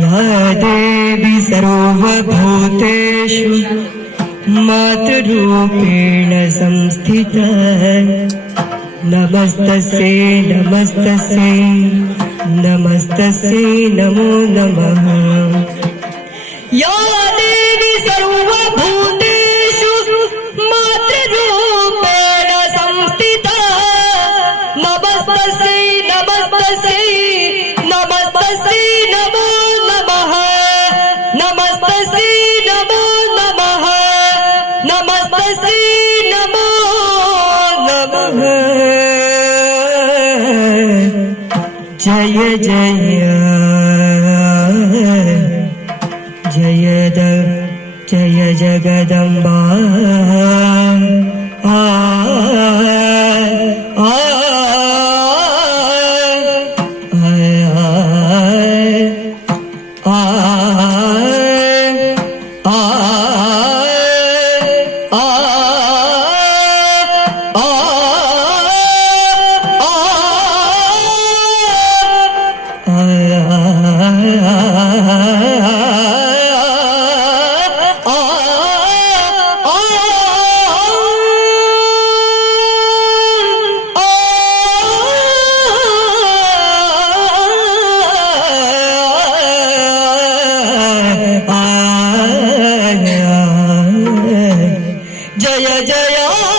या देवी सर्वभूतेषु मातृरूपेण संस्थिता नमस्तस्यै नमस्तस्यै नमस्तस्यै नमो नमः। या देवी सर्वभूतेषु मातृरूपेण संस्थिता नमस्तस्यै नमस्तस्यै नमस्तस्यै नमो नमः। नमस्तस्यै नमो नमः। नमस्तस्यै नमो नमः। जय जय जय जगदम्बा आ जय जय